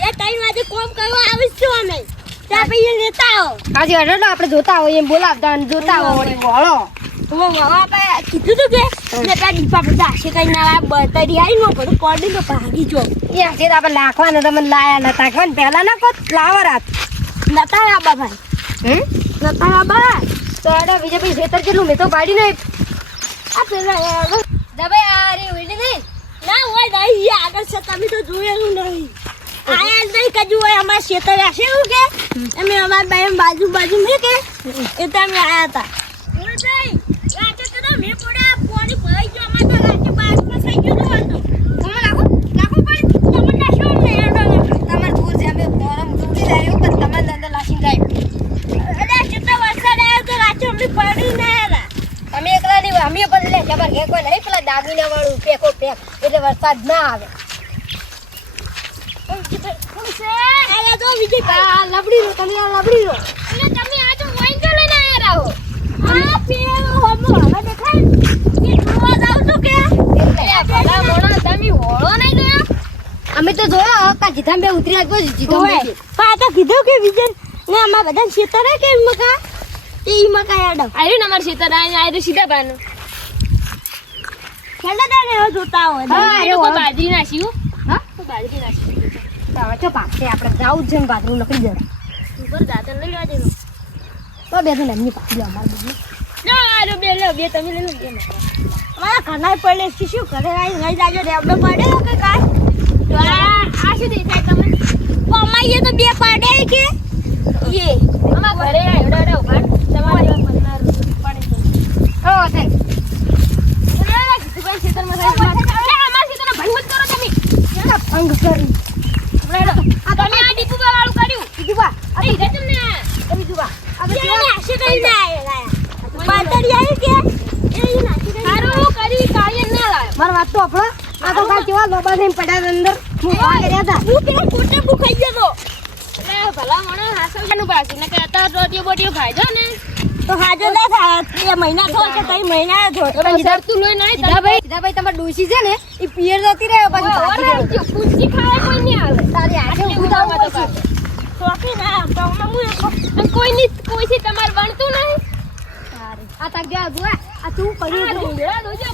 એ 3 વાગે કોમ કરવા આવીશું અમે ત્યાં પછી લેતા આવો આજે અડડો આપણે જોતા હોય એમ બોલાવતા અને જોતા હોય વળી મોળો હું આપણે કીધું તું કે ને ત્યાં દીપા બધા આશે કઈ ના બતરી આવી નો પડું પડી તો ભાગી જો એ આજે તો આપણે લાખવાના તમને લાયા નતા કોણ પહેલા ના કોત લાવર આપ નતા આબા ભાઈ નતા આબા તો અડો બીજે પછી ખેતર કેટલું મેં તો પાડી નહીં આ પેલા દબાઈ આ રે વેડી નહીં ના હોય નહીં આગળ છે તમે તો જોયેલું નહીં આયા નહીં કજુ હોય અમારા ખેતર હશે એવું કે અમે અમારા બાજુ મેં કે એ તમે આયા હતા રાતે તો મેં પડ્યા પાણી ભરાઈ ગયો અમારે તો રાતે બાર ફસાઈ ગયો તો તમે લાખો પાણી તમે નાશો ને તમાર દૂર છે અમે ગરમ દૂરી લાવ્યો પણ તમારે અંદર લાસીને જાય અરે કેટલો વરસાદ આવ્યો તો રાતે અમને પડી ના આવ્યા અમે એકલા નહીં અમે પણ લે જબર ઘે કોઈ નહીં પેલા દાગીના વાળું પેકો પેક એટલે વરસાદ ના આવે આયા તો વિજયભાઈ લબડી રો તમે લબડી રો અને તમે આજે વાઈન તો લઈને આયા રહો આ પેલો હમો હવે દેખાય કે જોવા જાવ તો કે ભલા મોણા તમે હોળો નહીં જોયો અમે તો જોયો કા જીધામ બે ઉતરી આવ્યો જીધામ બે પા તો કીધું કે વિજય ને અમાર બધા ખેતર હે કે મકા એ મકા આડો આર્યું ને અમાર ખેતર આર્યું સીધા બાનું ખેડા ને જોતા હોય હા તો બાજરી નાખ્યું હા તો બાજરી નાખ્યું તો પાકે આપણે જાવું છે ને બાજરી નકરી જરા ઉપર દાતન લઈ લેવા દેનો તો બે તો નમની પાકી અમાર બીજી ના આરો બે લે બે તમે લઈ લો બે મારા કનાઈ પડે છે શું કરે આઈ લઈ જાજો રેબડો પડે કે કાય તો આ શું દેખાય તમને અમાઈએ તો બે પડે કે એ અમાર ઘરે એવડા ઉભા તમારે 15 પડે હો તે અમાર ખેતરનો ભંગ કરો તમે કેના ભંગ કરી આ તમે આ ડીપુબા વાળું કર્યું દીવા અરે ઈધર તમને તમે દીવા આપણે આશે કરી ના આયા પાતળી આવી કે એ નાખી દે સારું કરી કાલે ના લાયો માર વાત તો આપણો આ તો કાલ કેવા લોબા થઈને પડ્યા અંદર હું વા કર્યા હતા હું પેલા કોટે ભૂખાઈ ગયો એટલે ભલા મને હાસવાનું પાછી ને કે અત્યારે રોટીઓ બોટીઓ ખાઈ જો ને તો હાજર ના થાય 3 મહિના થો કે 3 મહિના થો તો સીધા તું લોઈ નહીં સીધા ભાઈ તમાર ડોસી છે ને એ પિયર જતી રહે પાછી ભાગી રહે પૂછી ખાય કોઈ નહીં આવે તારી આખે ઉડાવવા તો પાછું સોફી ના તો હું કોઈ થી તમાર બનતું નહીં આ તક જા બુઆ આ તું કર્યું તો ઉંદરા દોજો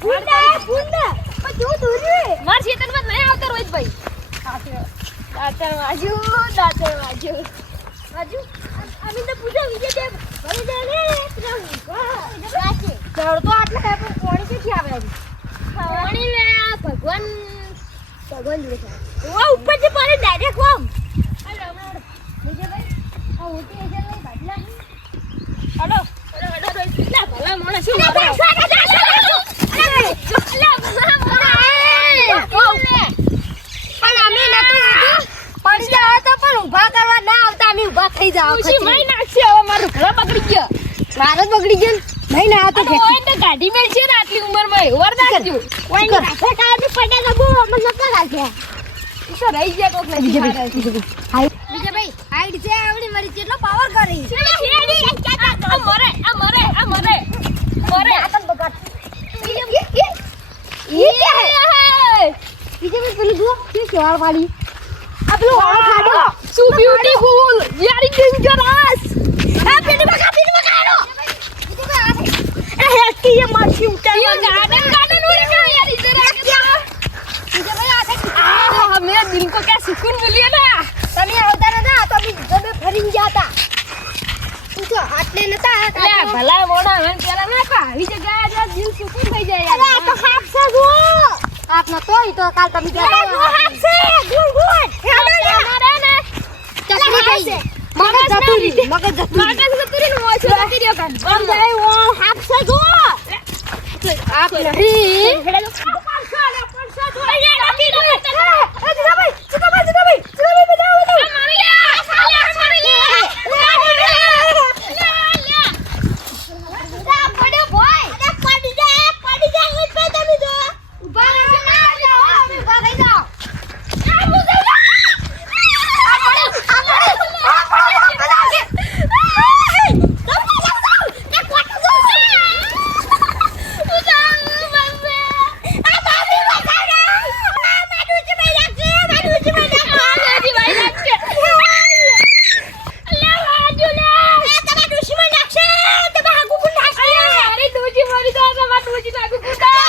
ગુંડા પણ તું દૂરી માર ખેતરમાં નહીં આવતો રોજ ભાઈ દાતર વાજુ રાજુ અમે તો પૂછા વિજય દે ભલે જાને રાચે જળ તો આટલે હે પણ કોણી કેથી આવે પાણી લે ભગવાન જોડે છે ઓ ઉપર થી પાણી ડાયરેક્ટ કોમ વિજય ભાઈ આ ઉઠી છે નહીં બાજલા હડો લા ભલા મોણા શું મારો પડી જાવ તો પણ ઊભા કરવા ના આવતા અમે ઊભા થઈ જાવ ખુશી મઈ નાખશે હવે મારું ઘર બગડી ગયો મારો જ બગડી ગયો નહીં ના આવતો ઓય તો ગાડી મેલ છે ને આટલી ઉંમરમાં ઓર નાખજો ઓય ને કાફે કાડી પડે તો બહુ અમને નતા લાગ્યા ઈસો રહી ગયા કોક નથી વિજય ભાઈ હાઈટ છે આવડી મારી કેટલો પાવર કરી આ મરે આતન બગાડ વિજય ભાઈ પેલું જુઓ કે કેવાળ વાળી આ પેલું વાળ ખાડો શું બ્યુટીફુલ વેરી ડેન્જરસ આ પેલી બકા આનો એ હેકી એ મારકી ઉતાર ગાર્ડન ઉડી ગયો યાર ઇધર વિજય ભાઈ આ मेरा दिल को क्या सुकून मिलिए ना તમે આવતા નતા તો અમે જબે ફરીને ગયા હતા તું તો આટલે નતા લે ભલા મોણા હન પેલા ના કા આવી જગ્યાએ જો દિલ સુકૂન થઈ જાય યાર અરે તો હાથ છે ગો આપ ન તો ઈ તો કાલ તમે ગયા એ ગો હાથ છે ગુડ ગુડ હેડો ને મારે ને ચકરી ગઈ મગજ જતુરી નું હોય છે જતી રહ્યો કાન બમ જાય ઓ હાથ છે ગો આપ નહીં હેડો 500 થોડી રાખી દો ડોશી લાગુ કૂદા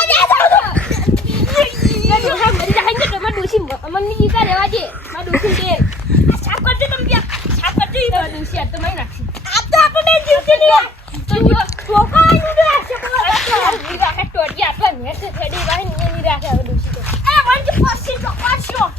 મરી જાય ને તમાર ડોશી અમનની જીતા રહેવા દે માર ડોશી દે આ સાફ કરજો તમે ત્યાં સાફ કરજો ઈ માર ડોશી આ તો મારી નાખી આ તો આપણે જીવતી નહીં તો જો ટોકા આનું તો રાખશે ની રાખે ટોટી આટલા નેટ થેડી વાહે ની રાખે હવે ડોશી તો એ વંજ પછી તો પાછો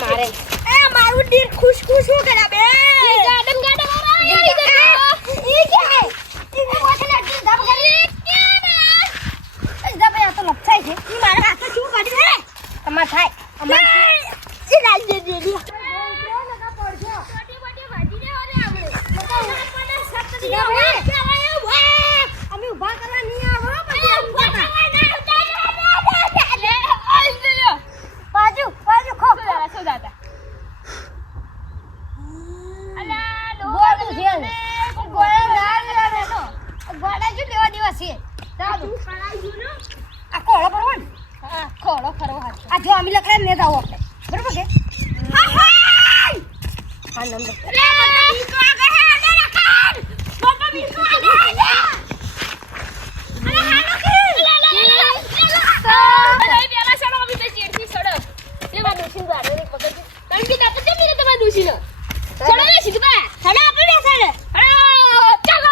મારે એ મારું દીર ખુશ ખુશ હો કરા બે ગાર્ડન વાળા ઈ કે કોઠલે દી દબ કરી એ દબ આ તો લપસાય છે ઈ મારા હાથે શું કાઢી રે તમાર થાય અમાર ઈ લાલ દે દે દી અમે ઉભા કરવા નહીં આવો બાજુ બાજુ ખો સોદાતા ગોળું છે ગોળા ના લેવા તો ગોળા જો લેવા દેવા છે ચાલો આ કોળો પરવો ને હા ખોડો ખરો હાથ આ જો અમે લખડા ને જાવ આપણે બરોબર કે હા નંબર રે બી તો આગળ હે અરે રખાન બાબા બી તો આગળ હે અરે હાલો કે અરે પેલા સડો અભી તો ચેડથી સડો લેવા ડોશી બારે એક પકડ કારણ કે દાતા કેમ ને તમાર ડોશી નો સડો ને સીધા હડા આપણે બેસાડે ચાલો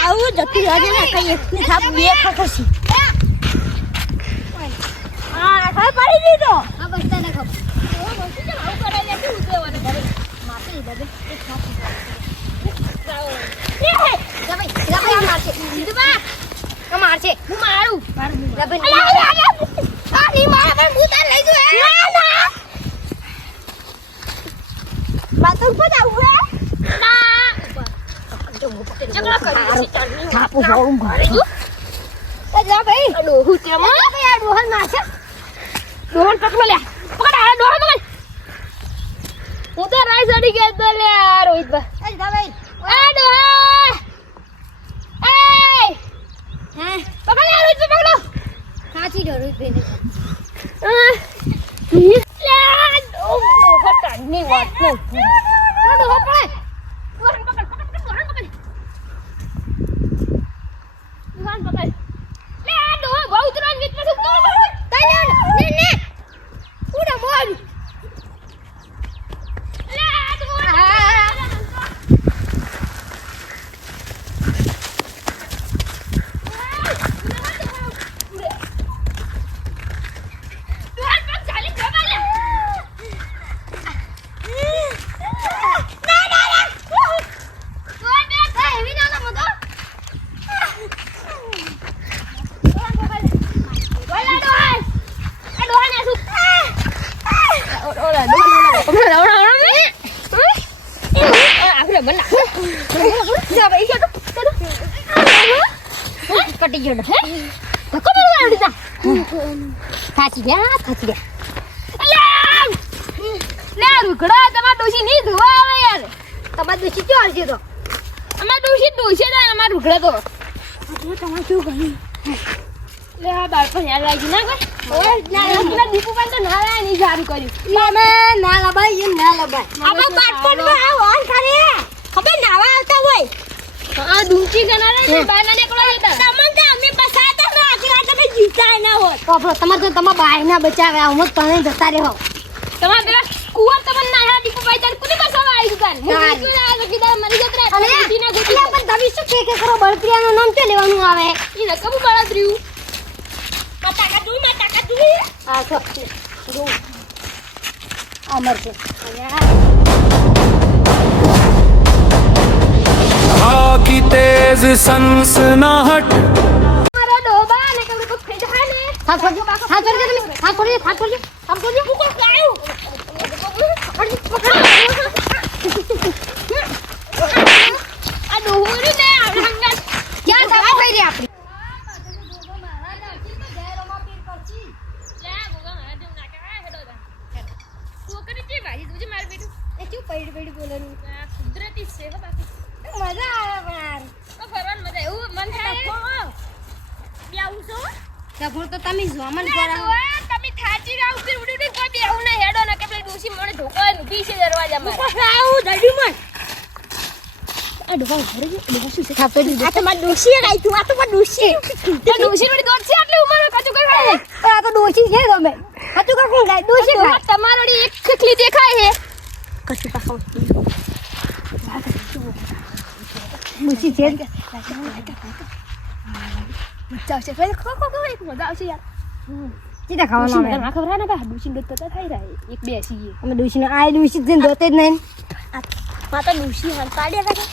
આવું જતું રહેજે ને કઈ એકની થાપ બે ખખસી હા ખબર પડી દીધો આ બસ્તા ને ખબર આવું કરે લે શું ઉતરવાને ઘરે માથે દબે એક સાથ જાઓ આ મારશે સીધું બા આ મારશે હું મારું આ ની મારા પર હું તાર લઈ જઉં ના ના બાતું પર આવું ના થાપુ હોઉં ઘરે જો જા ભાઈ ડોહું તેમ ભાઈ આ ડોહન મારશે ડોહન પકડો લે પકડ આ ડોહન પકડ હું તો રાઈ સડી ગયો તો લે રોહિત બા એ જા ભાઈ એ ડોહા એ હે પકડ લે રોહિત પકડો સાચી ડો રોહિત ભાઈ લે ડોહો તાની વાત ન ડોહો પડે ડોહન પકડ ડોહન પકડ લે ડોહો બહુ ઉતરવા નીચ પર સુતો ને ને ઉડા મોર લે ડોહો પટી ગયો હે ધક્કો મારવા આવડી તા થાકી ગયા લે રૂખડા તમાર ડોશી ની ધોવા આવે યાર તમાર દુસી ક્યાં આવશે તો અમાર ડોશી ના અમાર રૂખડા તો તમારે શું ગયું લે આ બાળપણ યાદ લાગી ના કર ઓય ના દીપુ પણ તો નારાયણ ની સારું કર્યું તમે ના લાબાઈ હાલો ભાઈ આપણે પાટપટમાં આ હોન કરે ખબર નાવા આવતા હોય આ ડૂચી ગનારા ને બાયના નીકળવા દેતા તમને અમે બસાતા ના આખી તમે જીતા ના હોત બાપરો તમારે તો તમારા બાય ના બચાવ્યા હું જ તને જતા રહ્યો તમાર પેલા કુંવર તમને નાયા દીપુ ભાઈ તાર કુની બસાવા આવી દુકાન હું કીધું ના ગીતા મરી જતરા અને ડૂચી ના ગોતી એટલે પણ તમે શું કે કરો બળપ્રિયાનું નામ કે લેવાનું આવે ઈ નકમ બળાદ્ર્યું મતાકા દુઈ આ તો જો અમર છે आकी तेज सनसनाहट મારા ડોબા ને કબડે તો ખાઈ જાય ને હાથ છોડજો તમે હાથ છોડજો હું કોઈ લાયું આ ડોહુરી ને આપણે હંગા ક્યાં દવા થઈ રહી આપણી લે ગોગા મારા દેવ ના કહેવાય હેડો તા તું કરી જે ભાઈ તુજે માર બેટું એ ચૂપ પડી બોલવાનું આ કુદરતી છે હો બાકી મજા આવે યાર તો ફરવાનું મજા એવું મન થાય બેવું છો તફોન તો તમે જોમન લે કરો તો આ તમે થાચી રાવ ઉડી ઉડી કોઈ બેહું ના હેડો ના કે પેલી ડોસી મને ઢોકાય ઊભી છે દરવાજા માં કોઈ લાયું દડી મન આ ડોહા ઘરે જે ડોહા શું છે ખાપેડી આ તો માર દોશી લાઈ તું આ તો માર દોશી તો ડોસી વળી દોડ છે આટલી ઉંમર કાચું કઈ ખાય આ તો ડોશી છે તમે હજુ કા કોણ ગાય ડોશી ખાય તમારી એક ખીખલી દેખાય હે કશું પાછો ડોશી છે મજા આવશે ફેર ખો ખો ખો એક મજા આવશે યાર સીધા ખાવાનું આવે ના ખબર ના કા ડોસી ગત તો થઈ રહી એક બે છીએ અમે ડોશી આ ડોશી છે દોતે જ નહીં માતા દોશી હાલ પાડ્યા કાકા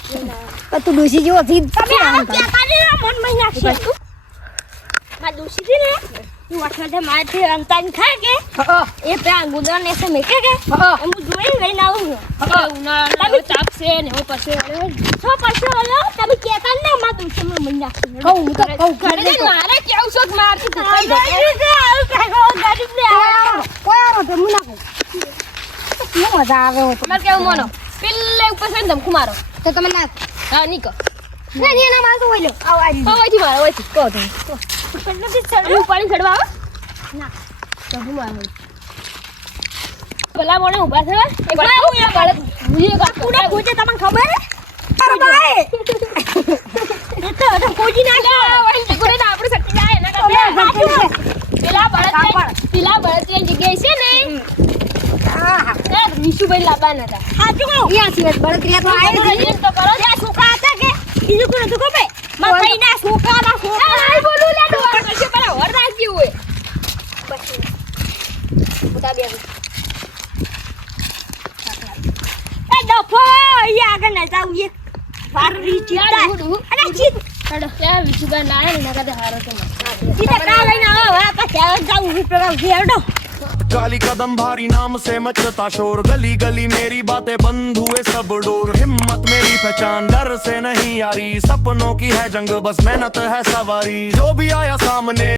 પણ તું ડોશી જેવો થી તમે આવો ક્યાં કાઢી મન મહિના નાખશે માર દોશી થી ને તું અઠવાડિયે મારથી અંતાન ખાય કે એ પેલા ગુદરા ને સે મેકે કે હું જોઈ લઈને આવું ઉનાળો તાપ છે ને હું પછી છો પછી ઓલો તમે કેતા ને માર દોશી માં મહિના નાખશે કહું હું તો કહું ઘરે જઈને મારે કેવું શોખ મારતી તું કઈ દે કોઈ આરો તે મુના કો શું મજા આવે મારે કેવું મોનો પેલે ઉપર છે ને ધમકુ મારો તો તમે ના હા નીકો નહીં એના માં તો ઓઈલો આવ આવી હવાથી મારો હવાથી કહો તમે હું પાણી ચડવા આવે ના. તો હું મારું ભલા મોણે ઊભા થયા એક વાર હું એ બાળક ભૂલી ગયો પૂરા ખોજે તમને ખબર અરે ભાઈ એ તો ખોજી નાખ્યો વળી જગોરે ના આપણે સટી જાય એના કરતા પેલા બળદ જગ્યાએ છે ને એ વિશુભાઈ લાબાના હતા સાચું કહું યા સિવાય બળતરિયા તો આવે એ તો કરો ત્યાં છોકરા હતા કે બીજું કોઈ નતું ખબર મારા ભાઈના છોકરાના છોકરા આ બોલું લે તો વાર કરશે પેલા વર રાખી હોય ઉતા બે એ ડફો અહીંયા આગળ ના જાવ એક વારરી ચીતા અને ચીત હેડો ત્યાં વિશુભાઈ ના આવે ને એના કરતા હારો તો ચીતા કા લઈને આવો હવે પાછા જાવ વિપ્રવ ઘેરડો काली कदम भारी नाम से मचता शोर गली गली मेरी बातें बंद हुए सब डोर हिम्मत मेरी पहचान डर से नहीं यारी सपनों की है जंग बस मेहनत है सवारी जो भी आया सामने